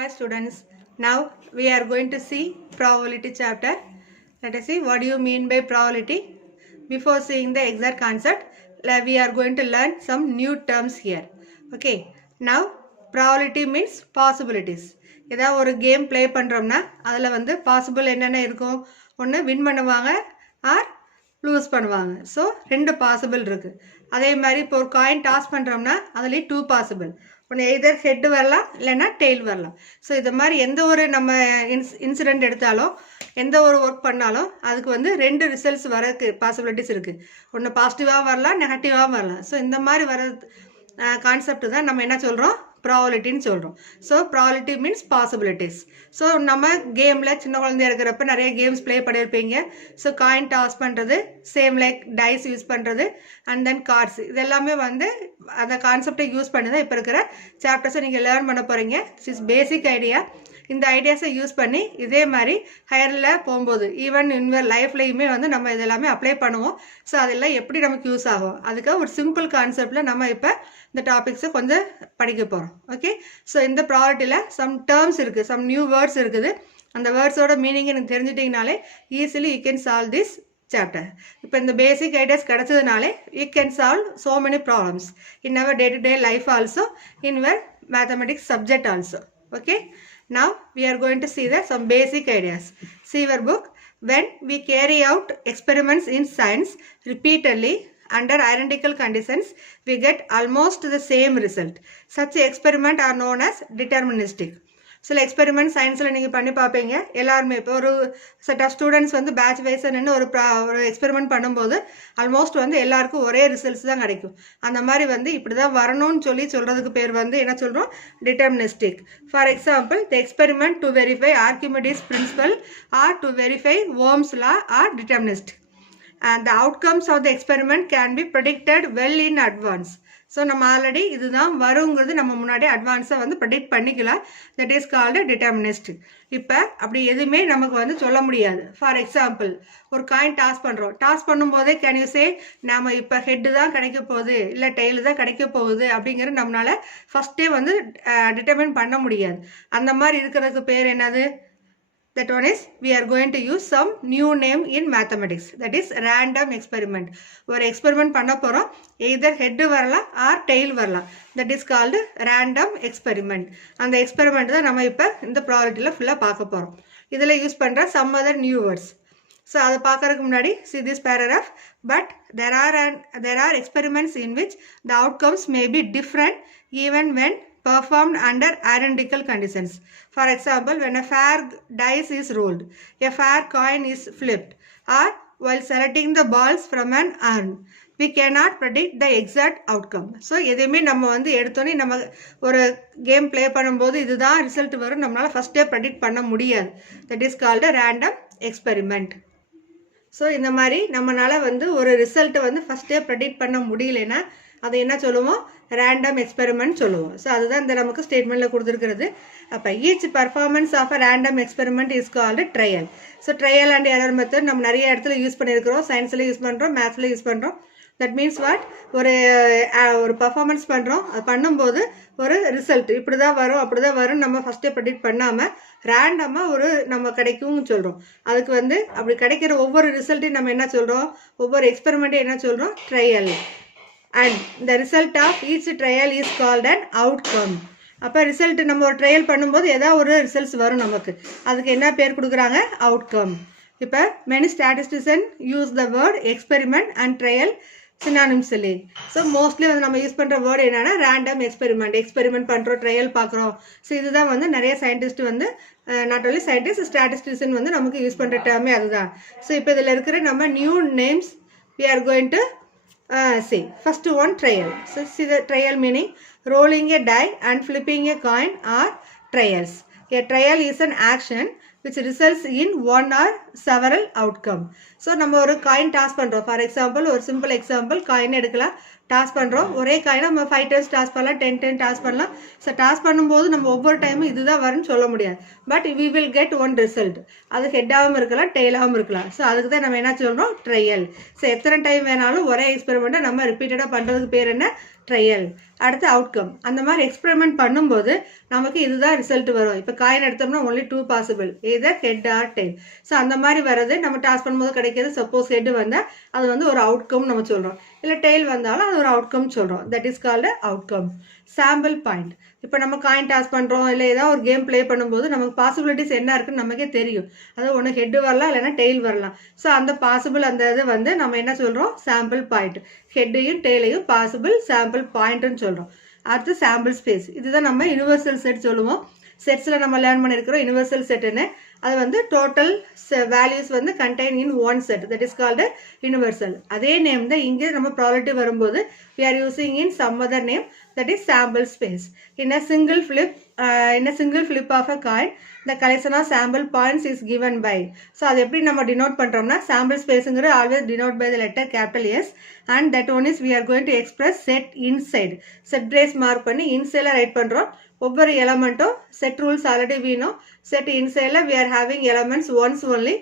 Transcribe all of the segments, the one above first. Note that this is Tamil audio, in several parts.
Hi students, now we are going to see probability chapter. Let us see what do you mean by probability. Before seeing the exact concept, we are going to learn some new terms here. Okay, now probability means possibilities. ஏதாவது ஒரு கேம் ப்ளே பண்ணுறோம்னா அதில் வந்து பாசிபிள் என்னென்ன இருக்கும், ஒன்று வின் பண்ணுவாங்க ஆர் லூஸ் பண்ணுவாங்க. ஸோ ரெண்டு பாசிபிள் இருக்குது. அதே மாதிரி இப்போ ஒரு காயின் டாஸ் பண்ணுறோம்னா அதுலேயும் டூ பாசிபிள், ஒன்று எய்தர் ஹெட் வரலாம் இல்லைன்னா டெய்ல் வரலாம். ஸோ இது மாதிரி எந்த ஒரு நம்ம இன்சிடெண்ட் எடுத்தாலும் எந்த ஒரு ஒர்க் பண்ணாலும் அதுக்கு வந்து ரெண்டு ரிசல்ட்ஸ் வரக்கு பாசிபிலிட்டிஸ் இருக்குது. ஒன்று பாசிட்டிவாக வரலாம், நெகட்டிவாக வரலாம். ஸோ இந்த மாதிரி வர கான்செப்ட் தான் நம்ம என்ன சொல்கிறோம், ப்ராபபிலிட்டின்னு சொல்கிறோம். So probability means possibilities. So நம்ம கேமில் சின்ன குழந்தையா இருக்கிறப்ப நிறைய கேம்ஸ் ப்ளே பண்ணியிருப்பீங்க. ஸோ காயின் டாஸ் பண்ணுறது, சேம் லைக் டைஸ் யூஸ் பண்ணுறது அண்ட் தென் கார்ட்ஸ், இது எல்லாமே வந்து அந்த கான்செப்டை யூஸ் பண்ணி தான் இப்போ இருக்கிற சாப்டர்ஸை நீங்கள் லேர்ன் பண்ண போகிறீங்க. It's basic idea. இந்த ஐடியாஸை யூஸ் பண்ணி இதே மாதிரி ஹையரில் போகும்போது ஈவன் இன்வர் லைஃப்லையுமே வந்து நம்ம இதெல்லாமே அப்ளை பண்ணுவோம். ஸோ அதெல்லாம் எப்படி நமக்கு யூஸ் ஆகும், அதுக்காக ஒரு சிம்பிள் கான்செப்டில் நம்ம இப்போ இந்த டாபிக்ஸை கொஞ்சம் படிக்க போகிறோம். ஓகே, ஸோ இந்த ப்ராபபிலிட்டியில் சம் டேர்ம்ஸ் இருக்குது, சம் நியூ வேர்ட்ஸ் இருக்குது. அந்த வேர்ட்ஸோட மீனிங் எனக்கு தெரிஞ்சிட்டிங்கனாலே easily you can solve this chapter. இப்போ இந்த பேசிக் ideas கிடச்சதுனாலே you can solve so many problems in our day to day life also, in var mathematics subject also. Okay, now we are going to see some basic ideas. See your book. When we carry out experiments in science repeatedly under identical conditions, we get almost the same result. Such experiments are known as deterministic. சில எக்ஸ்பெரிமெண்ட் சயின்ஸில் நீங்கள் பண்ணி பார்ப்பீங்க எல்லாருமே. இப்போ ஒரு செட் ஆஃப் ஸ்டூடெண்ட்ஸ் வந்து பேட்ச் வைஸ் நின்று ஒரு எக்ஸ்பெரிமெண்ட் பண்ணும்போது ஆல்மோஸ்ட் வந்து எல்லாருக்கும் ஒரே ரிசல்ட்ஸ் தான் கிடைக்கும். அந்த மாதிரி வந்து இப்படி தான் வரணும்னு சொல்கிறதுக்கு பேர் வந்து என்ன சொல்கிறோம், deterministic. For example, the experiment to verify Archimedes principle or to verify Ohm's law are deterministic. And the outcomes of the experiment can be predicted well in advance. So நம்ம ஆல்ரெடி இதுதான் வருங்கிறது நம்ம முன்னாடி அட்வான்ஸாக வந்து ப்ரெடிக்ட் பண்ணிக்கலாம். That is called deterministic. இப்போ அப்படி எதுவுமே நமக்கு வந்து சொல்ல முடியாது. ஃபார் எக்ஸாம்பிள், ஒரு காயின் டாஸ் பண்ணுறோம். டாஸ் பண்ணும்போதே கேன் யூ சே நம்ம இப்போ ஹெட்டு தான் கிடைக்க போகுது இல்லை டெய்லு தான் கிடைக்க போகுது அப்படிங்கிற நம்மளால் ஃபஸ்ட்டே வந்து டிட்டர்மின் பண்ண முடியாது. அந்த மாதிரி இருக்கிறதுக்கு பேர் என்னது? That one is we are going to use some new name in mathematics, that is random experiment. ஒரு எக்ஸ்பெரிமெண்ட் பண்ண போகிறோம், எய்தர் ஹெட் வரலாம் ஆர் டெய்ல் வரலாம். That is called random experiment. அந்த எக்ஸ்பெரிமெண்ட் தான் நம்ம இப்போ இந்த ப்ராபபிலிட்டியில் ஃபுல்லாக பார்க்க போகிறோம். இதில் யூஸ் பண்ணுற some other new words. So அதை பார்க்கறதுக்கு முன்னாடி see this paragraph. But there are experiments in which the outcomes may be different even when performed under identical conditions. For example, when a fair dice is rolled, a fair coin is flipped, or while selecting the balls from an urn, we cannot predict the exact outcome. So எதையுமே நம்ம வந்து எடுத்தோன்னே நம்ம ஒரு கேம் ப்ளே பண்ணும்போது இதுதான் ரிசல்ட் வரும் நம்மளால் ஃபஸ்ட்டே ப்ரெடிக்ட் பண்ண முடியாது. That is called random experiment. So இந்த மாதிரி நம்மளால் வந்து ஒரு ரிசல்ட்டை வந்து ஃபஸ்ட்டே ப்ரெடிக்ட் பண்ண முடியலன்னா அது என்ன சொல்லுவோம், ரேண்டம் எக்ஸ்பெரிமெண்ட் சொல்லுவோம். ஸோ அதுதான் இந்த நமக்கு ஸ்டேட்மெண்ட்டில் கொடுத்துருக்கிறது. அப்போ each performance of a random experiment is called trial. So trial and error method நம்ம நிறைய இடத்துல யூஸ் பண்ணியிருக்கிறோம். சயின்ஸில் யூஸ் பண்ணுறோம், மேத்ஸில் யூஸ் பண்ணுறோம். தட் மீன்ஸ் வாட், ஒரு பர்ஃபார்மன்ஸ் பண்ணுறோம், அது பண்ணும்போது ஒரு ரிசல்ட் இப்படி தான் வரும் அப்படி தான் வரும் நம்ம ஃபஸ்ட்டே ப்ரெடிக்ட் பண்ணாமல் ரேண்டமாக ஒரு நம்ம கிடைக்கும்னு சொல்கிறோம். அதுக்கு வந்து அப்படி கிடைக்கிற ஒவ்வொரு ரிசல்ட்டையும் நம்ம என்ன சொல்கிறோம், ஒவ்வொரு எக்ஸ்பெரிமெண்ட்டையும் என்ன சொல்கிறோம், trial. And the result of each trial is called an outcome. அப்போ ரிசல்ட் நம்ம ஒரு ட்ரையல் பண்ணும்போது ஏதாவது ஒரு ரிசல்ட்ஸ் வரும் நமக்கு, அதுக்கு என்ன பேர் கொடுக்குறாங்க, அவுட்கம். இப்போ many statisticians use the word experiment and trial synonymously. So mostly வந்து நம்ம யூஸ் பண்ணுற வேர்டு என்னென்னா ரேண்டம் எக்ஸ்பெரிமெண்ட் பண்ணுறோம், ட்ரையல் பார்க்குறோம். ஸோ இதுதான் வந்து நிறைய சயின்டிஸ்ட் வந்து நாட் ஓன்லி சயின்டிஸ்ட், ஸ்டாட்டிஸ்டிஷியன் வந்து நமக்கு யூஸ் பண்ணுற டேர்மே அதுதான். ஸோ இப்போ இதில் இருக்கிற நம்ம new names we are going to see. First one, trial. So see the trial meaning rolling a die and flipping a coin are trials. A trial is an action which results in one or several outcome. So நம்ம ஒரு காயின் டாஸ் பண்ணுறோம். ஃபார் எக்ஸாம்பிள், ஒரு சிம்பிள் எக்ஸாம்பிள், காயின் எடுக்கலாம், டாஸ் பண்ணுறோம். ஒரே காயினை நம்ம 5 டைம்ஸ் டாஸ் பண்ணலாம், 10 டைம் டாஸ் பண்ணலாம். ஸோ டாஸ் பண்ணும்போது நம்ம ஒவ்வொரு டைமும் இதுதான் வரும்னு சொல்ல முடியாது. But we will get one result. அது ஹெட்டாகவும் இருக்கலாம், டெய்லாகவும் இருக்கலாம். ஸோ அதுக்கு தான் நம்ம என்ன சொல்கிறோம், ட்ரையல். ஸோ எத்தனை டைம் வேணாலும் ஒரே எக்ஸ்பெரிமெண்ட்டை நம்ம ரிப்பீட்டடாக பண்ணுறதுக்கு பேர் என்ன, ட்ரையல். அடுத்து அவுட்கம். அந்த மாதிரி எக்ஸ்பெரிமெண்ட் பண்ணும்போது நமக்கு இதுதான் ரிசல்ட் வரும். இப்போ காயின் எடுத்தோம்னா ஒன்லி 2 பாசிபிள், எதர் ஹெட் ஆர் டெயில். ஸோ அந்த மாதிரி வர்றது நம்ம டாஸ் பண்ணும்போது கிடைக்கிறது. சப்போஸ் ஹெட் வந்தால் அது வந்து ஒரு அவுட்கம் நம்ம சொல்கிறோம், இல்லை டெயில் வந்தாலும் அது ஒரு அவுட்கம் சொல்கிறோம். That is called outcome. Sample point. இப்போ நம்ம காயின் டாஸ் பண்ணுறோம், இல்லை ஏதாவது ஒரு கேம் ப்ளே பண்ணும்போது நமக்கு பாசிபிலிட்டிஸ் என்ன இருக்குன்னு நமக்கே தெரியும். அது ஒன்று ஹெட் வரலாம், இல்லைன்னா டெயில் வரலாம். ஸோ அந்த பாசிபிள் அந்த இது வந்து நம்ம என்ன சொல்கிறோம், சாம்பிள் பாயிண்ட். ஹெட்டையும் டெய்லையும் பாசிபிள் சாம்பிள் பாயிண்ட்னு சொல்கிறோம். அடுத்து சாம்பிள் ஸ்பேஸ். இதுதான் நம்ம யூனிவர்சல் செட் சொல்லுவோம். செட்ஸில் நம்ம லேர்ன் பண்ணியிருக்கிறோம் யூனிவர்சல் செட்டுன்னு. அது வந்து டோட்டல் வேல்யூஸ் வந்து contain in one set. That is called universal. அதே நேம் தான் இங்கே நம்ம ப்ராபபிலிட்டி வரும்போது we are using in some other name, that is sample space. In a single flip of a coin, the collection of sample points is given by. So அது எப்படி நம்ம denote பண்றோம்னா sample spaceங்கிறது always denote by the letter capital S, and that one is we are going to express set inside. Set brace mark பண்ணி inside write பண்றோம். ஒவ்வொரு எலமெண்ட்டும் set rules already we know. Set inside we are having elements once only,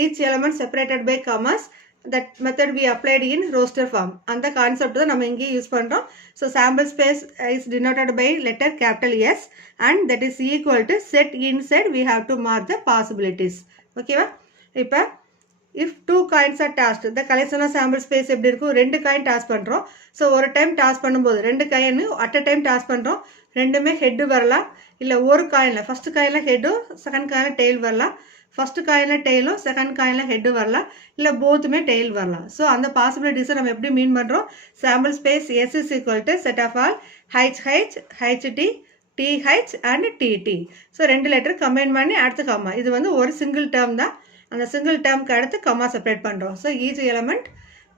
each element separated by commas. That method we applied in roster form. அந்த கான்செப்ட் தான் நம்ம இங்கே யூஸ் பண்ணுறோம். So sample space is denoted by letter capital S, and that is equal to set inside we have to mark the possibilities. ஓகேவா? இப்போ if 2 coins are tossed, the collection of sample space எப்படி இருக்கும், 2 காயின் டாஸ் பண்ணுறோம். ஸோ ஒரு டைம் டாஸ் பண்ணும்போது 2 coin at a time toss பண்ணுறோம். ரெண்டுமே ஹெட்டு வரலாம், இல்லை ஒரு காயினில் ஃபஸ்ட்டு காயினில் ஹெட்டும் செகண்ட் காயினில் டெயில் வரலாம், ஃபர்ஸ்ட் காயினில் டெய்லும் செகண்ட் காயினில் ஹெட்டு வரலாம், இல்லை போத்துமே டெய்ல் வரலாம். ஸோ அந்த பாசிபிலிட்டிஸை நம்ம எப்படி மீன் பண்ணுறோம், sample space S is equal to set of all HH HT TH and TT. So 2 letter combine பண்ணி அடுத்து கம்மா. இது வந்து ஒரு சிங்கிள் டேர்ம் தான். அந்த சிங்கிள் டேர்முக்கு அடுத்து கம்மா செப்பரேட் பண்ணுறோம். So each element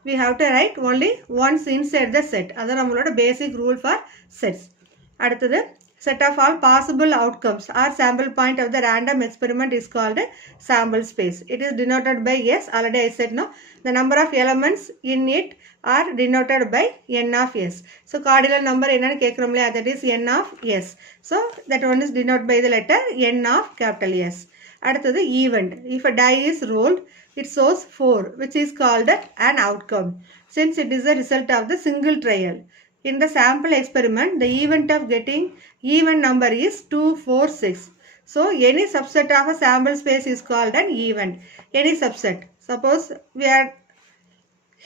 we have to write only once inside the set. அதான் நம்மளோட பேசிக் ரூல் ஃபார் செட்ஸ். அடுத்தது set of all possible outcomes or sample point of the random experiment is called sample space. It is denoted by S. Already I said no. The number of elements in it are denoted by n of S. So cardinal number enna kekrom la, that is n of S. So that one is denoted by the letter n of capital S. அடுத்தது event. If a die is rolled, it shows 4, which is called an outcome, since it is a result of the single trial. In the sample experiment, the event of getting even number is 2, 4, 6. So any subset of a sample space is called an event. Any subset. Suppose we are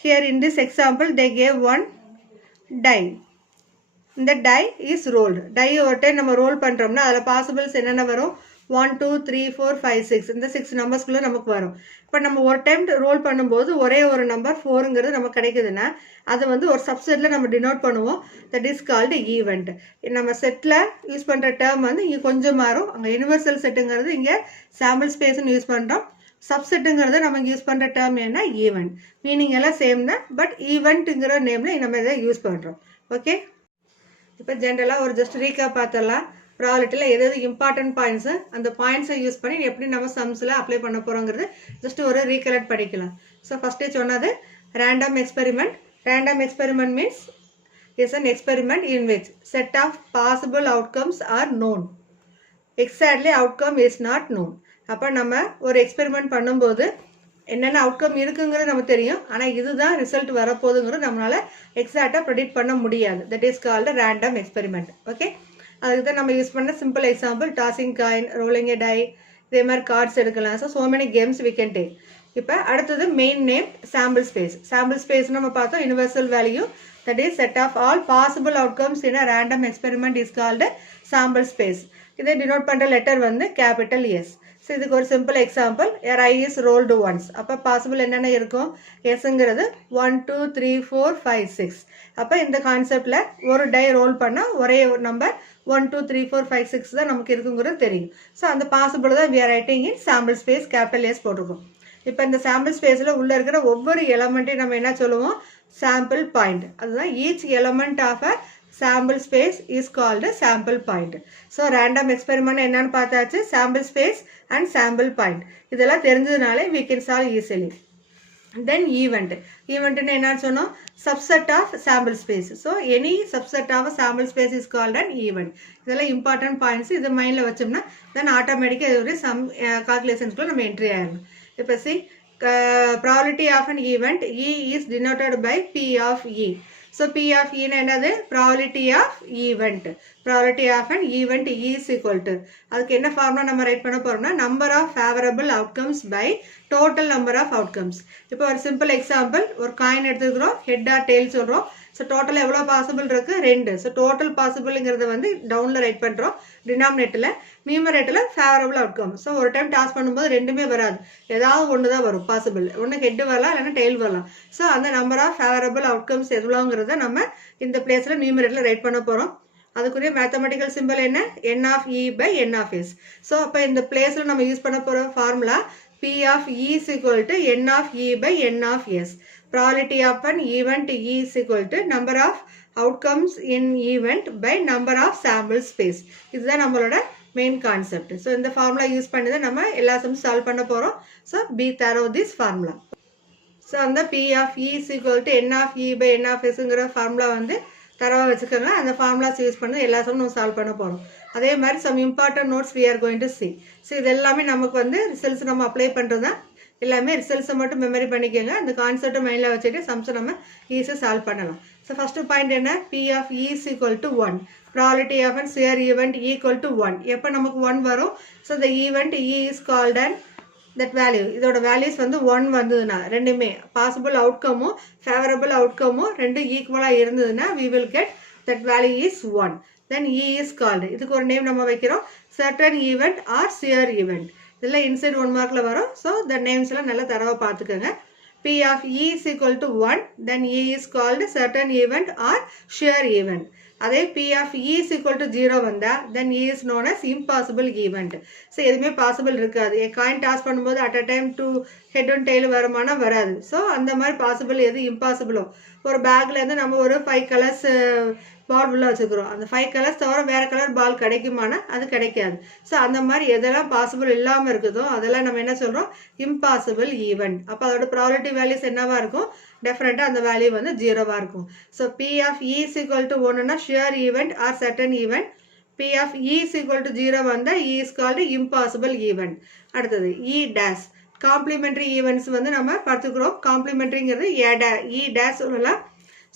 here in this example, they gave one die. The die is rolled. Die over time நம்ம roll பண்றோம்னா அதுல possibles என்னென்ன வரும், 1, 2, 3, 4, 5, 6. இந்த 6 நம்பர்ஸ்குள்ள நமக்கு வரும். இப்போ நம்ம ஒரு டைம் ரோல் பண்ணும்போது ஒரே ஒரு நம்பர் 4ங்கிறது நமக்கு கிடைக்குதுன்னா அது வந்து ஒரு சப்செட்டில் நம்ம டினோட் பண்ணுவோம். That is called event. நம்ம செட்டில் யூஸ் பண்ணுற டேர்ம் வந்து இங்கே கொஞ்சம் மாறும். அங்கே யூனிவர்சல் செட்டுங்கிறது இங்கே சாம்பிள் ஸ்பேஸ்ன்னு யூஸ் பண்ணுறோம். சப்செட்டுங்கிறது நம்ம இங்கே யூஸ் பண்ணுற டேர்ம் என்ன, ஈவெண்ட். மீனிங் எல்லாம் சேம் தான், பட் ஈவெண்ட்டுங்கிற நேமில் நம்ம இதை யூஸ் பண்ணுறோம். ஓகே, இப்போ ஜென்ரலாக ஒரு ஜஸ்ட் ரீகேப் பார்த்துடலாம். ப்ராபபிலிட்டியில் எது இம்பார்ட்டன்ட் பாயிண்ட்ஸு, அந்த பாயிண்ட்ஸை யூஸ் பண்ணி எப்படி நம்ம சம்ஸில் அப்ளை பண்ண போகிறோங்கிறது ஜஸ்ட் ஒரு ரீகலெக்ட் படிக்கலாம். ஸோ ஃபஸ்ட்டு சொன்னது random experiment. Random experiment means is an experiment in which set of possible outcomes are known. Exactly outcome is not known. அப்போ நம்ம ஒரு எக்ஸ்பெரிமெண்ட் பண்ணும்போது என்னென்ன அவுட்கம் இருக்குங்கிறது நமக்கு தெரியும், ஆனால் இதுதான் ரிசல்ட் வரப்போகுதுங்கிறது நம்மளால் எக்ஸாக்டாக ப்ரெடிக்ட் பண்ண முடியாது. That is called random experiment. Okay, அதுக்கு தான் நம்ம யூஸ் பண்ண simple example tossing coin, rolling a die, இதே மாதிரி கார்ட்ஸ் எடுக்கலாம். So many games we can take. இப்போ அடுத்தது main name sample space. Sample space நம்ம பார்த்தோம் universal value, that is set of all possible outcomes in a random experiment is called sample space. இதை டினோட் பண்ணுற லெட்டர் வந்து கேபிட்டல் எஸ். ஸோ இதுக்கு ஒரு simple example, air I is rolled once. அப்போ பாசிபிள் என்னென்ன இருக்கும், எஸ்ங்கிறது 1, 2, 3, 4, 5, 6. அப்போ இந்த கான்செப்டில் ஒரு டை ரோல் பண்ணால் ஒரே ஒரு நம்பர் 1, 2, 3, 4, 5, 6 தான் நமக்கு இருக்குங்கிறது தெரியும். ஸோ அந்த பாசிபிள் தான் we are writing in sample space, capital S போட்டிருக்கோம். இப்போ இந்த சாம்பிள் ஸ்பேஸில் உள்ளே இருக்கிற ஒவ்வொரு எலமெண்ட்டையும் நம்ம என்ன சொல்லுவோம், சாம்பிள் பாயிண்ட். அதுதான் each element of a sample space is called sample point. So random experiment என்னன்னு பார்த்தாச்சு, sample space and sample point. இதெல்லாம் தெரிஞ்சதுனாலே we can solve easily. Then event. Event என்னன்னு சொன்னோம், subset of sample space. So any subset of a sample space is called an event. இதெல்லாம் important points. இது மைண்டில் வச்சோம்னா then ஆட்டோமேட்டிக்காக இது ஒரு சம் கால்குலேஷன்ஸ்குள்ள நம்ம என்ட்ரி ஆகிடணும். இப்போ see probability of an event E is denoted by P of E. So P of E என்னது probability of event. Probability of an event is equal to அதுக்கு என்ன ஃபார்முலா நம்ம ரைட் பண்ண போறோம்னா number of favorable outcomes by total number of outcomes. இப்போ ஒரு சிம்பிள் எக்ஸாம்பிள், ஒரு காயின் எடுத்துக்கிறோம், ஹெட் ஆர் டெயில் சொல்றோம். ஸோ டோட்டல் எவ்வளோ பாசிபிள் இருக்கு? 2. ஸோ டோட்டல் பாசிபிள்ங்கிறத வந்து டவுனில் ரைட் பண்ணுறோம், டினாமினேட்டரில். நியூமரேட்டரில் ஃபேவரபிள் அவுட்கம். ஸோ ஒரு டைம் டாஸ் பண்ணும்போது ரெண்டுமே வராது, ஏதாவது ஒன்று தான் வரும் பாசிபிள். ஒன்று ஹெட் வரலாம், இல்லைன்னா டெயில் வரலாம். ஸோ அந்த நம்பர் ஆஃப் ஃபேவரபிள் அவுட்கம்ஸ் எவ்வளோங்கிறத நம்ம இந்த பிளேஸில் நியூமரேட்டரில் ரைட் பண்ண போகிறோம். அதுக்குரிய மேத்தமெட்டிக்கல் சிம்பிள் என்ன? n of e by n of s. So அப்போ இந்த பிளேஸில் நம்ம யூஸ் பண்ண போகிற formula P of e is equal to n of e by n of s. Probability of an event is equal to number of outcomes in event by number of sample space. இதுதான் நம்மளோட மெயின் கான்செப்ட். ஸோ இந்த ஃபார்முலா யூஸ் பண்ணி தான் நம்ம எல்லா சம்ஸ் சால்வ் பண்ண போகிறோம். ஸோ பி தரோ திஸ் ஃபார்முலா. ஸோ அந்த P of e is equal to n of e by n of sங்கிற ஃபார்முலா வந்து தரவாக வச்சுக்கோங்க. அந்த ஃபார்முலாஸ் யூஸ் பண்ணி எல்லா சம்மும் நம்ம சால்வ் பண்ண போகிறோம். அதே மாதிரி some important notes we are going to see. So இது எல்லாமே நமக்கு வந்து ரிசல்ட்ஸ் நம்ம அப்ளை பண்ணுறது தான். எல்லாமே ரிசல்ட்ஸை மட்டும் மெமரி பண்ணிக்கோங்க. அந்த கான்செப்டை மைண்டில் வச்சுட்டு சம்ஸை நம்ம ஈஸியாக சால்வ் பண்ணலாம். ஸோ ஃபஸ்ட்டு பாயிண்ட் என்ன? P of E is equal to 1. Probability of an shear event equal to 1. எப்போ நமக்கு 1 வரும்? So the event E is called and that value. இதோட வேல்யூஸ் வந்து 1 வந்ததுன்னா, ரெண்டுமே பாசிபிள் அவுட்கமும் ஃபேவரபிள் அவுட்கமும் ரெண்டும் ஈக்குவலாக இருந்ததுன்னா we will get that value is 1. Then E is called. இதுக்கு ஒரு நேம் நம்ம வைக்கிறோம், certain event or shear event. இதெல்லாம் இன்சைட் 1 மார்க்கில் வரும். ஸோ த நேம்ஸ் எல்லாம் நல்லா தரவாக பார்த்துக்கோங்க. P of E is equal to 1. Then E is called certain event or shear event. அதே P of E is equal to 0 வந்தால் then E is known as impossible event. So எதுவுமே பாசிபிள் இருக்காது. காயின் டாஸ் பண்ணும்போது at a time 2 head and tail வருமானா வராது. ஸோ அந்த மாதிரி பாசிபிள் எது இம்பாசிபிளோ, ஒரு பேக்லேருந்து நம்ம ஒரு 5 கலர்ஸ் பால் உள்ள வச்சுக்கிறோம், அந்த 5 கலர்ஸ் தவிர வேறு கலர் பால் கிடைக்குமானா அது கிடைக்காது. ஸோ அந்த மாதிரி எதெல்லாம் பாசிபிள் இல்லாமல் இருக்குதோ அதெல்லாம் நம்ம என்ன சொல்கிறோம்? Impossible event. அப்போ அதோட ப்ராபபிலிட்டி வேல்யூஸ் என்னவாக இருக்கும்? டெஃபினட்டாக அந்த வேல்யூ வந்து 0வாக இருக்கும். So P of E is equal to 1னா shear event or certain event. P of E is equal to 0 வந்தால் E is called impossible event. அடுத்தது E dash. காம்ப்ளிமெண்ட்ரி ஈவெண்ட்ஸ் வந்து நம்ம பார்த்துக்கிறோம். காம்ப்ளிமெண்ட்ரிங்கிறது E dash சொல்லலாம்.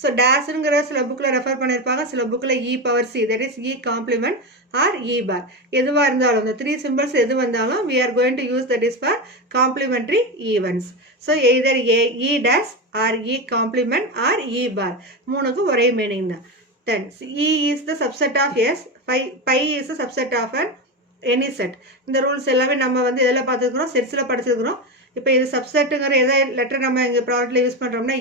ஸோ டேஷ்ங்கிற சில புக்கில் ரெஃபர் பண்ணியிருப்பாங்க, சில புக்கில் E power C, that is E complement or E bar. எதுவாக இருந்தாலும் இந்த 3 சிம்பிள்ஸ் எது வந்தாலும் we are going to use that is for complementary events. So either E dash or E complement or E bar, மூணுக்கும் ஒரே மீனிங் தான். Then E is the subset of S, pi is the subset of an any set. இந்த ரூல்ஸ் எல்லாமே நம்ம வந்து இதெல்லாம் பார்த்துக்கிறோம், செட்ஸில் படிச்சிருக்கிறோம். இப்போ இது சப்செட்டுங்கிற எதை லெட்டர் நம்ம இங்கே ப்ராடக்ட்டில் யூஸ் பண்ணுறோம்னா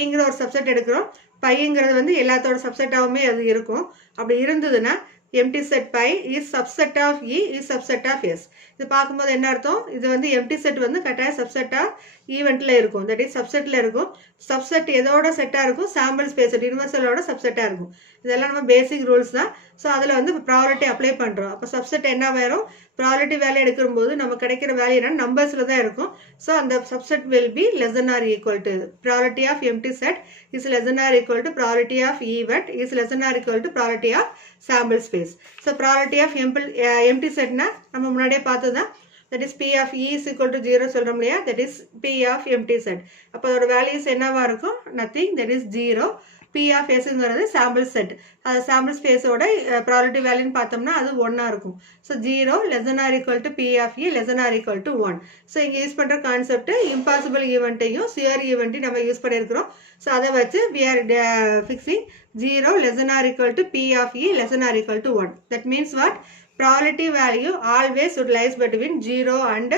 ஈங்கிற ஒரு சப்செட் எடுக்கிறோம். பைங்கிறது வந்து எல்லாத்தோட சப்செட்டாகவுமே அது இருக்கும். அப்படி இருந்ததுன்னா empty set pi is subset of E is subset of S. இது பார்க்கும்போது என்ன அர்த்தம்? இது வந்து empty set வந்து கட்டாய சப்செட் ஆஃப் ஈவெண்ட்டில் இருக்கும், தட் இஸ் சப்செட்டில் இருக்கும். சப்செட் எதோட செட்டாக இருக்கும்? சாம்பிள் ஸ்பேஸ் யூனிவர்சலோட சப்செட்டாக இருக்கும். இதெல்லாம் நம்ம பேசிக் ரூல்ஸ் தான். ஸோ அதில் வந்து ப்ராபபிலிட்டி அப்ளை பண்ணுறோம். அப்போ சப்செட் என்ன வரும்? ப்ராபபிலிட்டி வேல்யூ எடுக்கும்போது நம்ம கிடைக்கிற வேல்யூ என்ன? நம்பர்ஸில் தான் இருக்கும். ஸோ அந்த subset will be less than or equal to probability of empty set is less than or equal to probability of event is less than or equal to probability of sample space. So probability of empty setனா நம்ம முன்னாடியே பார்த்து தான், that is P of E is equal to 0 சொல்கிறோம் இல்லையா, that is P of empty set. அப்போ அதோட வேல்யூஸ் என்னவாக இருக்கும்? nothing, that is 0. P of Sங்கிறது சாம்பிள் செட், அது சாம்பிள் ஸ்பேஸோட ப்ராபபிலிட்டி வேல்யூன்னு பார்த்தோம்னா அது 1ஆக இருக்கும். So 0 less than or equal to P of E less than or equal to 1. So இங்கே யூஸ் பண்ணுற கான்செப்ட் இம்பாசிபிள் ஈவெண்ட்டையும் சியர் ஈவெண்ட்டையும் நம்ம யூஸ் பண்ணியிருக்கிறோம். ஸோ அதை வச்சு we are fixing 0 less than or equal to P of E less than or equal to 1. That means what? Probability value always would lies between 0 and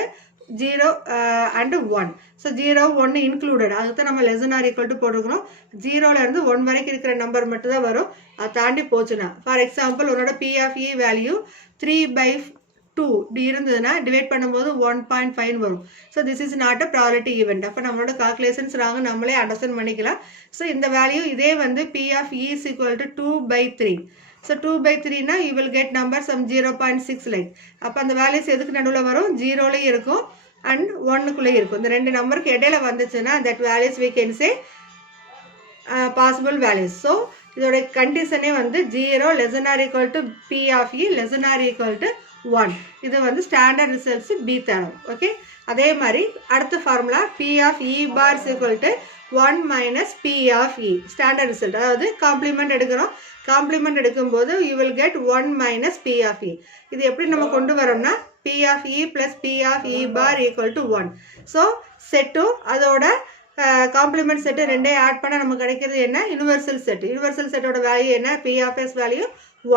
1. So 0 1 included, அதுக்கு தான் நம்ம less than or equal to போட்டுருக்கணும். 0லேருந்து 1 வரைக்கும் இருக்கிற நம்பர் மட்டும் தான் வரும், அதை தாண்டி போச்சுன்னா. ஃபார் எக்ஸாம்பிள் உன்னோட P of E வேல்யூ 3/2 இப்படி இருந்ததுன்னா டிவைட் பண்ணும்போது 1.5 வரும். So this is not a probability event. அப்போ நம்மளோட கால்குலேஷன்ஸ் நாங்கள் நம்மளே அண்டர்ஸ்டாண்ட் பண்ணிக்கலாம். ஸோ இந்த வேல்யூ இதே வந்து P of E is equal to 2/3. So 2/3னா you will get number some 0.6 like. அப்போ அந்த வேல்யூஸ் எதுக்கு நடுவில் வரும்? 0லேயும் இருக்கும் அண்ட் 1க்குள்ளேயும் இருக்கும். இந்த ரெண்டு நம்பருக்கு இடையில வந்துச்சுன்னா that values we can say possible values. So இதோட கண்டிஷனே வந்து 0 less than or equal to P of E less than or equal to 1. இது வந்து ஸ்டாண்டர்ட் ரிசல்ட்ஸ் பி தரும். ஓகே, அதே மாதிரி அடுத்த formula P of E bar is equal to 1 minus P of E standard result. அதாவது காம்ப்ளிமெண்ட் எடுக்கிறோம். காம்ப்ளிமெண்ட் எடுக்கும்போது you will get 1 minus P of E. இது எப்படி நம்ம கொண்டு வரோம்னா P of E plus P of E bar equal to 1. So செட்டும் அதோட காம்ப்ளிமெண்ட் செட்டு ரெண்டையும் ஆட் பண்ண நமக்கு கிடைக்கிறது என்ன யூனிவர்சல் செட். யூனிவர்சல் செட்டோட வேல்யூ என்ன P of S வேல்யூ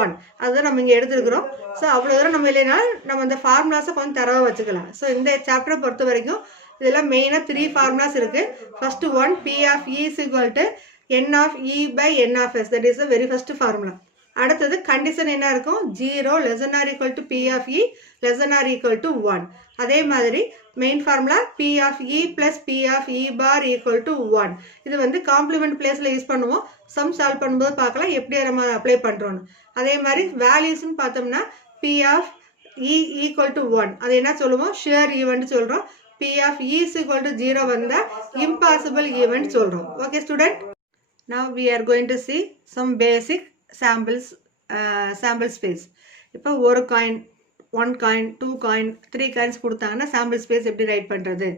1. அதுதான் நம்ம இங்கே எடுத்துருக்கிறோம். ஸோ அவ்வளோ தூரம் நம்ம இல்லைனா நம்ம இந்த ஃபார்முலாஸை கொஞ்சம் தரவாக வச்சுக்கலாம். ஸோ இந்த சாப்டரை பொறுத்த வரைக்கும் இதெல்லாம் மெயினாக 3 ஃபார்முலாஸ் இருக்குது. First 1 P of E is equal to N of E by N of S. that is the very first formula. அடுத்தது கண்டிஷன் என்ன இருக்கும் 0 less than or equal to P of E less than or equal to 1. அதே மாதிரி main formula P of E plus P of E bar equal to 1. இது வந்து காம்ப்ளிமெண்ட் பிளேஸில் யூஸ் பண்ணுவோம். சம் சால்வ் பண்ணும்போது பார்க்கலாம் எப்படி நம்ம அப்ளை பண்ணுறோன்னு. அதே மாதிரி வேல்யூஸ்ன்னு பார்த்தோம்னா P of E equal to 1 அது என்ன சொல்லுவோம் ஷியர் ஈவெண்ட் சொல்கிறோம். P of E is equal to 0 வந்தால் இம்பாசிபிள் ஈவெண்ட் சொல்கிறோம். Okay student, now we are going to see some basic sample space. இப்போ ஒரு காயின் 1 காயின் 2 காயின் 3 காயின்ஸ் கொடுத்தாங்கன்னா சாம்பிள் ஸ்பேஸ் எப்படி ரைட் பண்ணுறது.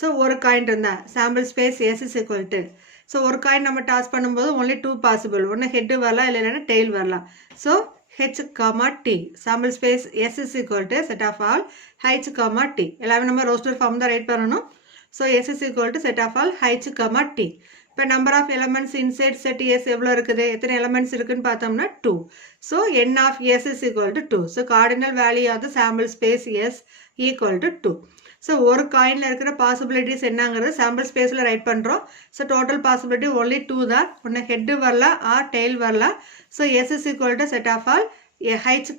ஸோ ஒரு காயின் இருந்தால் sample space S is equal to, so ஒரு காயின் நம்ம டாஸ் பண்ணும்போது only 2 பாசிபிள். ஒன்று ஹெட்டு வரலாம் இல்லைன்னா டெய்ல் வரலாம். So H, T sample space S is equal to set of all H, T எல்லாமே நம்ம ரோஸ்டர் ஃபார்ம் தான் ரைட் பண்ணணும். So S is equal to set of all H, T. இப்போ number of elements inside set S எவ்வளோ இருக்குது, எத்தனை எலமெண்ட்ஸ் இருக்குன்னு பார்த்தோம்னா 2. So N of S is equal to 2. So cardinal value of the sample space S equal to 2. So ஒரு காயினில் இருக்கிற பாசிபிலிட்டிஸ் என்னங்கிறது சாம்பிள் ஸ்பேஸில் ரைட் பண்ணுறோம். ஸோ டோட்டல் பாசிபிலிட்டி only 2 தான். ஒன்று ஹெட்டு வரலாம் ஆர் டெய்ல் வரலாம். So S is equal to set of all H,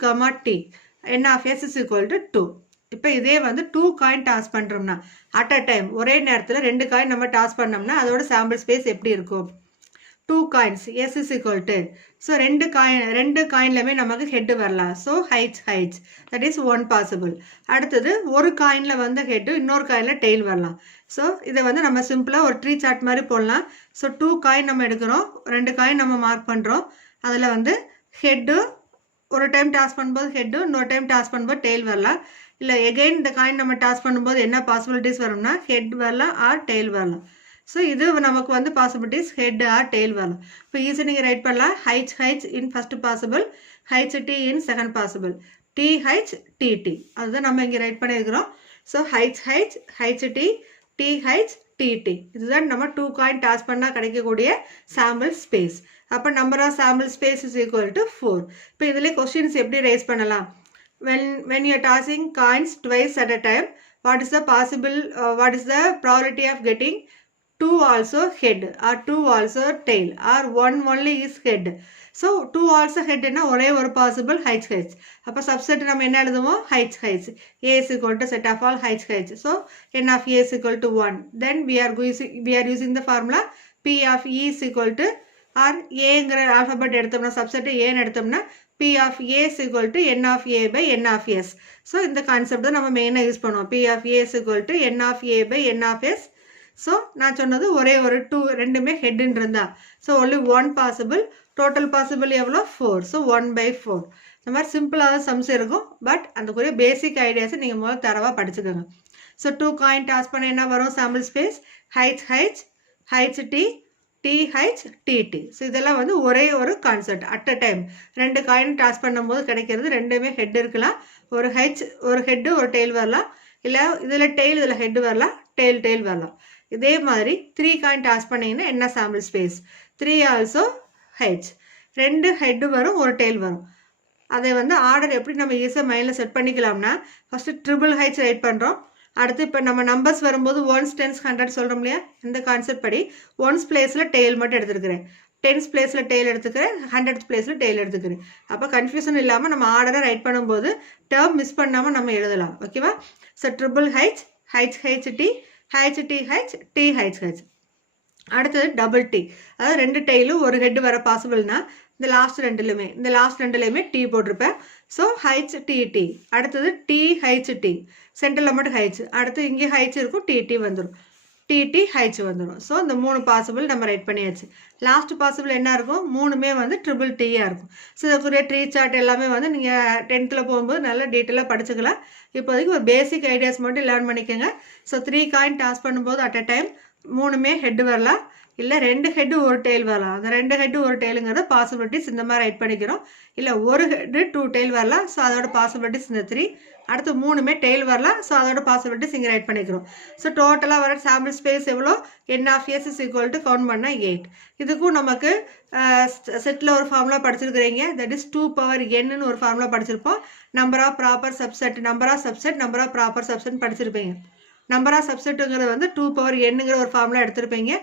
T. N of S is equal to 2. இப்போ இதே வந்து 2 காயின் டாஸ் பண்ணுறோம்னா அட் அ டைம் ஒரே நேரத்தில் 2 காயின் நம்ம டாஸ் பண்ணோம்னா அதோட சாம்பிள் ஸ்பேஸ் எப்படி இருக்கும் 2 coins S is equal to, so ரெண்டு காயின்லையுமே நமக்கு ஹெட்டு வரலாம். So H that is 1 possible. அடுத்தது ஒரு காயினில் வந்து ஹெட்டு இன்னொரு காயினில் டெய்ல் வரலாம். ஸோ இதை வந்து நம்ம சிம்பிளாக ஒரு ட்ரீ சார்ட் மாதிரி போடலாம். ஸோ 2 காயின் நம்ம எடுக்கிறோம், 2 காயின் நம்ம மார்க் பண்ணுறோம். அதில் வந்து ஹெட்டு ஒரு டைம் டாஸ் பண்ணும்போது ஹெட்டு இன்னொரு டைம் டாஸ் பண்ணும்போது டெய்ல் வரலாம். இல்லை எகெயின் இந்த காயின் நம்ம டாஸ் பண்ணும்போது என்ன பாசிபிலிட்டிஸ் வரும்னா ஹெட் வரலாம் ஆர் டெய்ல் வரலாம். ஸோ இது நமக்கு வந்து பாசிபிலிட்டிஸ் ஹெட் ஆர் டெய்ல் வரலாம். இப்போ ஈஸி நீங்கள் ரைட் பண்ணலாம். H in first possible, HT in second possible, TT அதுதான் நம்ம இங்கே ரைட் பண்ணியிருக்கிறோம். ஸோ HT TT இதுதான் நம்ம 2 காயின் டாஸ் பண்ணால் கிடைக்கக்கூடிய சாம்பிள் ஸ்பேஸ். அப்போ number of sample space is equal to 4. இப்போ இதில் கொஸ்டின்ஸ் எப்படி ரைஸ் பண்ணலாம். When you are tossing coins twice at a time, what is the probability of getting 2 also head or 2 also tail or 1 only is head. So 2 also head என்ன ஒரே ஒரு possible HH. அப்போ subset நம்ம என்ன எழுதுவோம் HH. A is equal to set of all HH. So N of A is equal to 1. Then we are using the formula P of E is equal to or Aங்கிற ஆல்ஃபபெட் எடுத்தோம்னா சப்செட் ஏன்னு எடுத்தோம்னா P of A is equal to N of A by N of S. So இந்த கான்செப்ட் தான் நம்ம மெயினாக யூஸ் பண்ணுவோம். P of A is equal to N of A by N of S. So நான் சொன்னது ஒரே ஒரு 2 ரெண்டுமே ஹெட்டுன்னு இருந்தா so only 1 possible. Total possible எவ்வளோ 4. ஸோ 1/4. இந்த மாதிரி சிம்பிளாக சம்ஸ் இருக்கும். பட் அதுக்குரிய பேசிக் ஐடியாஸை நீங்கள் முதல்ல தரவாக படிச்சுக்கோங்க. ஸோ 2 காயின் டாஸ் பண்ண என்ன வரும் sample space HT TT. So இதெல்லாம் வந்து ஒரே ஒரு concept at a time 2 coin toss பண்ணும்போது கிடைக்கிறது. ரெண்டுமே ஹெட் இருக்கலாம். ஒரு ஹெட்டு ஒரு டெய்ல் வரலாம். இல்லை இதில் டெய்ல் இதில் ஹெட் வரலாம், டெய்ல் வரலாம். இதே மாதிரி 3 காயின் டாஸ் பண்ணிங்கன்னா என்ன sample space 3 also H. 2 head வரும், ஒரு டெய்ல் வரும். அதை வந்து ஆர்டர் எப்படி நம்ம ஈஸியாக மைண்டில் செட் பண்ணிக்கலாம்னா ஃபஸ்ட்டு ட்ரிபிள் H ரைட் பண்ணுறோம். அடுத்து இப்போ நம்ம நம்பர்ஸ் வரும்போது 1s 10s 100 சொல்கிறோம் இல்லையா, இந்த கான்செப்ட் படி 1s பிளேஸில் டெய்ல் மட்டும் எடுத்துருக்கிறேன், 10s பிளேஸில் டெய்ல் எடுத்துக்கிறேன், 100th பிளேஸில் டெய்ல் எடுத்துக்கிறேன். அப்போ கன்ஃபியூஷன் இல்லாமல் நம்ம ஆர்டரை ரைட் பண்ணும்போது டேர்ம் மிஸ் பண்ணாமல் நம்ம எழுதலாம். ஓகேவா. So triple H HHT THH. அடுத்தது டபுள் T, அதாவது 2 டெய்லும் ஒரு ஹெட் வர பாசிபிள்னா இந்த லாஸ்ட் ரெண்டுலையுமே T போட்டிருப்பேன். So HTT. அடுத்தது THT, சென்டரில் மட்டும் H. அடுத்து இங்கே H இருக்கும், TT வந்துடும். TTH வந்துடும். ஸோ இந்த 3 பாசிபிள் நம்ம ரைட் பண்ணியாச்சு. லாஸ்ட் பாசிபிள் என்ன இருக்கும்? 3மே வந்து ட்ரிபிள் டீயாக இருக்கும். ஸோ இதுக்குரிய ட்ரீ சார்ட் எல்லாமே வந்து நீங்கள் 10th போகும்போது நல்லா டீட்டெயிலாக படிச்சுக்கலாம். இப்போதைக்கு ஒரு பேசிக் ஐடியாஸ் மட்டும் லேர்ன் பண்ணிக்கோங்க. ஸோ 3 காயின் டாஸ் பண்ணும்போது அட் அ டைம் 3மே ஹெட் வரலாம், இல்லை 2 ஹெட்டு 1 டெயில் வரலாம். அந்த 2 ஹெட்டு 1 டெயிலுங்கிறத பாசிபிலிட்டிஸ் இந்த மாதிரி ரைட் பண்ணிக்கிறோம். இல்லை 1 ஹெட்டு 2 டெயில் வரலாம். ஸோ அதோட பாசிபிலிட்டிஸ் இந்த 3. அடுத்து 3மே டெயில் வரலாம். ஸோ அதோட பாசிபிலிட்டிஸ் இங்கே ரைட் பண்ணிக்கிறோம். ஸோ டோட்டலாக வர சாம்பிள் ஸ்பேஸ் எவ்வளோ? n of s is equal to count பண்ணால் 8. இதுக்கும் நமக்கு செட்டில் ஒரு ஃபார்முலா படிச்சிருக்கிறீங்க. தட் இஸ் 2 power n ஒரு ஃபார்முலா படிச்சிருப்போம். Number of proper subset, number of subset, number of proper subset படிச்சிருப்பீங்க. நம்பர் ஆஃப் சப்செட்டுங்கிறது வந்து 2 power n ஒரு ஃபார்முலா எடுத்திருப்பீங்க.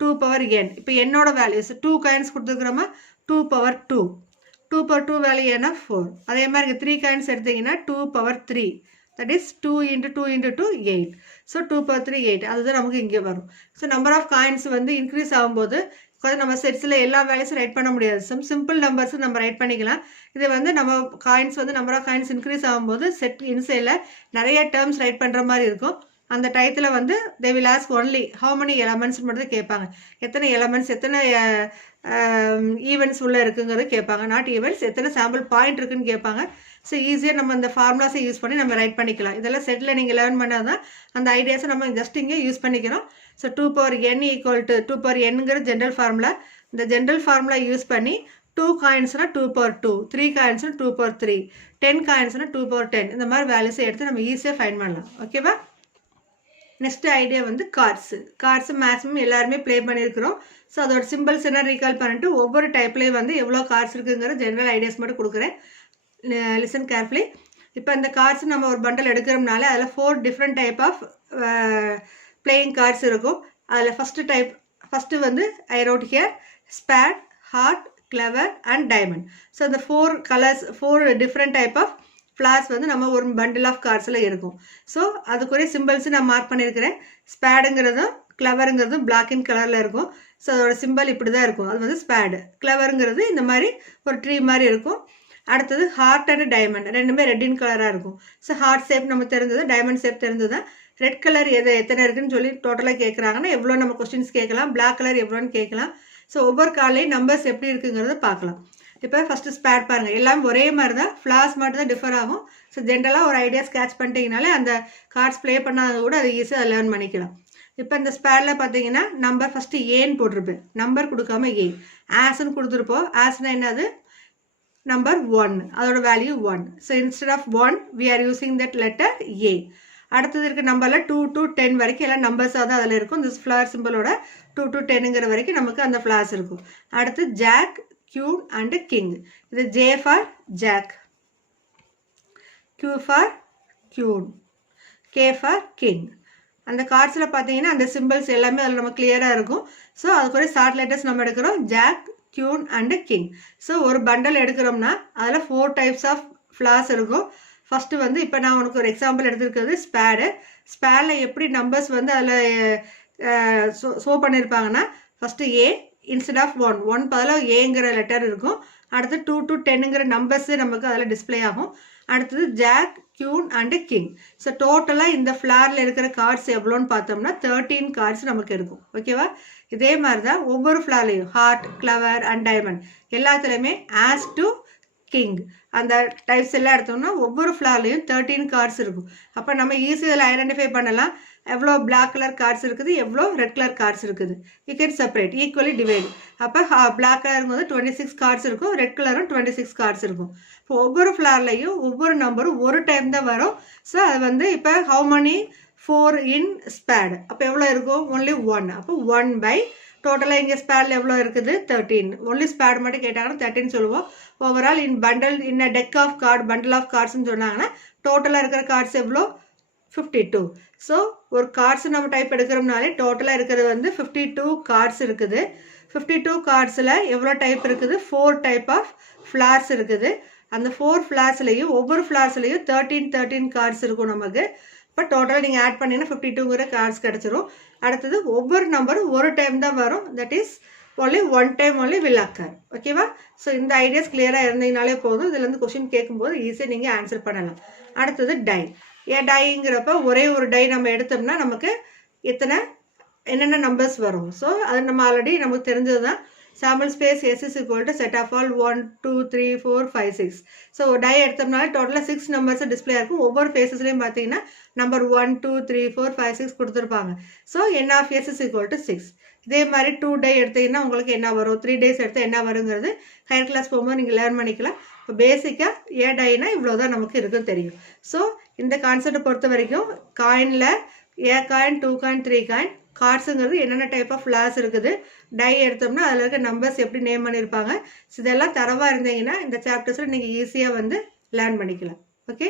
2 power n. இப்போ என்னோட வேல்யூஸ் 2 காயின்ஸ் கொடுத்துருக்குறோமா? 2 power 2. 2 power 2 வேல்யூ என்ன? 4. அதே மாதிரி 3 காயின்ஸ் எடுத்தீங்கன்னா 2 power 3. That is 2 into 2 into 2 8. So 2 power 3 8. அதுதான் நமக்கு இங்கே வரும். ஸோ நம்பர் ஆஃப் காயின்ஸ் வந்து இன்க்ரீஸ் ஆகும்போது நம்ம செட்ஸில் எல்லா வேல்யூஸும் ரைட் பண்ண முடியாது. சிம்பிள் நம்பர்ஸ் நம்ம ரைட் பண்ணிக்கலாம். இது வந்து நம்ம காயின்ஸ் வந்து நம்பர் ஆஃப் காயின்ஸ் இன்க்ரீஸ் ஆகும்போது செட் இன்சைடில் நிறைய டேர்ம்ஸ் ரைட் பண்ணுற மாதிரி இருக்கும். அந்த டயத்தில் வந்து they will ask only how many elements மட்டும் தான் கேட்பாங்க. எத்தனை எலமெண்ட்ஸ், எத்தனை ஈவெண்ட்ஸ் உள்ளே இருக்குங்கிறது கேட்பாங்க. நாட் ஈவெண்ட்ஸ், எத்தனை சாம்பிள் பாயிண்ட் இருக்குன்னு கேட்பாங்க. ஸோ ஈஸியாக நம்ம அந்த ஃபார்முலாஸை யூஸ் பண்ணி நம்ம ரைட் பண்ணிக்கலாம். இதெல்லாம் செட்டில் நீங்கள் லேர்ன் பண்ணால் தான் அந்த ஐடியாஸை நம்ம ஜஸ்ட் இங்கே யூஸ் பண்ணிக்கிறோம். So 2 power n equal to 2 power n general formula. இந்த ஜென்ரல் ஃபார்முலா யூஸ் பண்ணி 2 காயின்ஸ்னால் 2 power 2, 3 காயின்ஸ்னால் 2 power 3, 10 காயின்ஸ்னால் 2 power 10. இந்த மாதிரி வேல்யூஸை எடுத்து நம்ம ஈஸியாக ஃபைண்ட் பண்ணலாம். ஓகேவா? நெக்ஸ்ட் ஐடியா வந்து கார்ட்ஸு மேக்ஸிமம் எல்லாருமே ப்ளே பண்ணியிருக்கிறோம். ஸோ அதோட சிம்பிள்ஸ் என்ன ரீகால் பண்ணிட்டு ஒவ்வொரு டைப்லேயும் வந்து எவ்வளோ கார்ட்ஸ் இருக்குங்கிற ஜென்ரல் ஐடியாஸ் மட்டும் கொடுக்குறேன். Listen carefully. இப்போ இந்த கார்ட்ஸ் நம்ம ஒரு பண்டல் எடுக்கிறோம்னால அதில் 4 different type of playing cards இருக்கும். அதில் ஃபஸ்ட்டு வந்து I wrote here spade, heart, clover and diamond. So இந்த 4 colours, 4 different type of flowers வந்து நம்ம ஒரு பண்டில் ஆஃப் கார்ட்ஸில் இருக்கும். ஸோ அதுக்குரிய சிம்பிள்ஸு நான் மார்க் பண்ணியிருக்கிறேன். ஸ்பேடுங்கிறதும் கிளவருங்கிறதும் பிளாக் இன் கலரில் இருக்கும். ஸோ அதோட சிம்பிள் இப்படி தான் இருக்கும். அது வந்து ஸ்பேடு. கிளவருங்கிறது இந்த மாதிரி ஒரு ட்ரீ மாதிரி இருக்கும். அடுத்தது ஹார்ட் அண்ட் டைமண்ட், ரெண்டுமே ரெட் இன் கலராக இருக்கும். ஸோ ஹார்ட் ஷேப் நம்ம தெரிஞ்சது, டைமண்ட் ஷேப் தெரிஞ்சது. ரெட் கலர் எத்தனை இருக்குன்னு சொல்லி டோட்டலாக கேட்குறாங்கன்னா எவ்வளோ நம்ம கொஸ்டின்ஸ் கேட்கலாம். பிளாக் கலர் எவ்வளோன்னு கேட்கலாம். ஸோ ஒவ்வொரு காலையும் நம்பர்ஸ் எப்படி இருக்குங்கிறத பார்க்கலாம். இப்போ ஃபஸ்ட்டு ஸ்பேட் பாருங்கள், எல்லாம் ஒரே மாதிரி தான், ஃப்ளார்ஸ் மட்டும் தான் டிஃபர் ஆகும். ஸோ ஜென்ரலாக ஒரு ஐடியா ஸ்கேட்ச் பண்ணிட்டீங்கனாலே அந்த கார்ட்ஸ் ப்ளே பண்ணாத கூட அதை ஈஸியாக லேர்ன் பண்ணிக்கலாம். இப்போ இந்த ஸ்பேடில் பார்த்தீங்கன்னா நம்பர் ஃபஸ்ட்டு ஏன்னு போட்டிருப்பேன், நம்பர் கொடுக்காம ஏ. ஆஸ்ன்னு கொடுத்துருப்போம். ஆஸ்னா என்னது? நம்பர் 1, அதோட value 1. So instead of 1 we are using that letter A. அடுத்தது இருக்க நம்பரில் 2 to 10 வரைக்கும் எல்லாம் நம்பர்ஸாக தான் அதில் இருக்கும். இந்த ஃப்ளார் சிம்பிளோட 2 to 10ங்கிற வரைக்கும் நமக்கு அந்த ஃப்ளார்ஸ் இருக்கும். அடுத்து ஜாக், கியூன் அண்ட் கிங். இது J for jack, Q for queen, K for king. அந்த கார்ட்ஸில் பார்த்தீங்கன்னா அந்த சிம்பிள்ஸ் எல்லாமே அதில் நம்ம கிளியராக இருக்கும். ஸோ அதுக்குரிய ஷார்ட் லெட்டர்ஸ் நம்ம எடுக்கிறோம், jack, queen and king. So ஒரு பண்டல் எடுக்கிறோம்னா அதில் 4 டைப்ஸ் ஆஃப் ஃப்ளார்ஸ் இருக்கும். ஃபஸ்ட்டு வந்து இப்போ நான் உனக்கு ஒரு எக்ஸாம்பிள் எடுத்துருக்கிறது ஸ்பேடு. ஸ்பேடில் எப்படி நம்பர்ஸ் வந்து அதில் ஷோ பண்ணியிருப்பாங்கன்னா ஃபஸ்ட்டு ஏ இன்ஸ்டெட் ஆஃப் 1 பதிலாக ஏங்கிற லெட்டர் இருக்கும். அடுத்து 2 to 10ங்கிற நம்பர்ஸு நமக்கு அதில் டிஸ்பிளே ஆகும். அடுத்தது jack, queen and king. So டோட்டலாக இந்த ஃப்ளாரில் இருக்கிற கார்ட்ஸ் எவ்வளோன்னு பார்த்தோம்னா 13 கார்ட்ஸ் நமக்கு இருக்கும். ஓகேவா? இதே மாதிரி தான் ஒவ்வொரு ஃப்ளார்லையும் ஹார்ட், கிளவர் அண்ட் டைமண்ட் எல்லாத்துலேயுமே ஆஸ் டு கிங் அந்த டைப்ஸ் எல்லாம் எடுத்தோம்னா ஒவ்வொரு ஃப்ளார்லையும் 13 கார்ட்ஸ் இருக்கும். அப்போ நம்ம ஈஸியாக இதில் ஐடென்டிஃபை பண்ணலாம் எவ்வளோ பிளாக் கலர் கார்ட்ஸ் இருக்குது, எவ்வளோ ரெட் கலர் கார்ட்ஸ் இருக்குது. You can separate, equally divide. அப்போ பிளாக் கலருக்கு வந்து 26 கார்ட்ஸ் இருக்கும், ரெட் கலரும் 26 கார்ட்ஸ் இருக்கும். இப்போ ஒவ்வொரு ஃப்ளார்லையும் ஒவ்வொரு நம்பரும் ஒரு டைம் தான் வரும். ஸோ அது வந்து இப்போ ஹவு மணி 4 இன் ஸ்பேட், அப்போ எவ்வளோ இருக்கும்? ஒன்லி 1. அப்போ 1 by டோட்டலாக இங்கே ஸ்பேடில் எவ்வளோ இருக்குது? 13. ஒன்லி ஸ்பேட் மட்டும் கேட்டாங்கன்னா 13 சொல்லுவோம். Overall in bundle in a deck of card, bundle of கார்ட்ஸ்ன்னு சொன்னாங்கன்னா டோட்டலாக இருக்கிற கார்ட்ஸ் எவ்வளோ? 52. ஸோ ஒரு கார்ட்ஸ் நம்ம டைப் எடுக்கிறோம்னாலே டோட்டலாக இருக்கிறது வந்து 52 கார்ட்ஸ் இருக்குது. 52 கார்ட்ஸில் எவ்வளோ டைப் இருக்குது? 4 டைப் ஆஃப் ஃப்ளார்ஸ் இருக்குது. அந்த 4 ஃப்ளார்ஸ்லையும் ஒவ்வொரு ஃப்ளார்ஸ்லையும் 13 கார்ட்ஸ் இருக்கும் நமக்கு. இப்போ டோட்டலாக நீங்கள் ஆட் பண்ணிங்கன்னா 52ங்கிற கார்ட்ஸ் கிடச்சிரும். அடுத்தது ஒவ்வொரு நம்பரும் ஒரு டைம் தான் வரும். That is only 1 time only will occur. ஓகேவா? ஸோ இந்த ஐடியாஸ் கிளியராக இருந்தீங்கனாலே போதும். இதில் வந்து கொஸ்டின் கேட்கும்போது ஈஸியாக நீங்கள் ஆன்சர் பண்ணலாம். அடுத்தது டை. டைங்கிறப்ப ஒரே ஒரு டை நம்ம எடுத்தோம்னா நமக்கு எத்தனை என்னென்ன நம்பர்ஸ் வரும். ஸோ அது நம்ம ஆல்ரெடி நமக்கு தெரிஞ்சது தான். Sample space S is equal to set of all 1 2 3 4 5 6. So tie எடுத்தோம்னால டோட்டலாக 6 நம்பர்ஸ் டிஸ்பிளே இருக்கும். ஒவ்வொரு ஃபேஸஸ்லையும் பார்த்தீங்கன்னா நம்பர் 1 2 3 4 5 6 கொடுத்துருப்பாங்க. So n of S is equal to 6. இதே மாதிரி 2 டை எடுத்தீங்கன்னா உங்களுக்கு என்ன வரும், 3 டேஸ் எடுத்தால் என்ன வருங்கிறது ஹையர் கிளாஸ் போகும்போது நீங்கள் லேர்ன் பண்ணிக்கலாம். இப்போ பேசிக்காக ஏ டைனா இவ்வளோ தான் நமக்கு இருக்குன்னு தெரியும். ஸோ இந்த கான்செப்டை பொறுத்த வரைக்கும் காயினில் ஏ காயின் 2 காயின் 3 காயின் கார்ட்ஸுங்கிறது என்னென்ன டைப் ஆஃப் ஃப்ளார்ஸ் இருக்குது, டை எடுத்தோம்னா அதில் இருக்க நம்பர்ஸ் எப்படி நேம் பண்ணியிருப்பாங்க, இதெல்லாம் தரவாக இருந்தீங்கன்னா இந்த சாப்டர்ஸில் நீங்கள் ஈஸியாக வந்து லேர்ன் பண்ணிக்கலாம். ஓகே.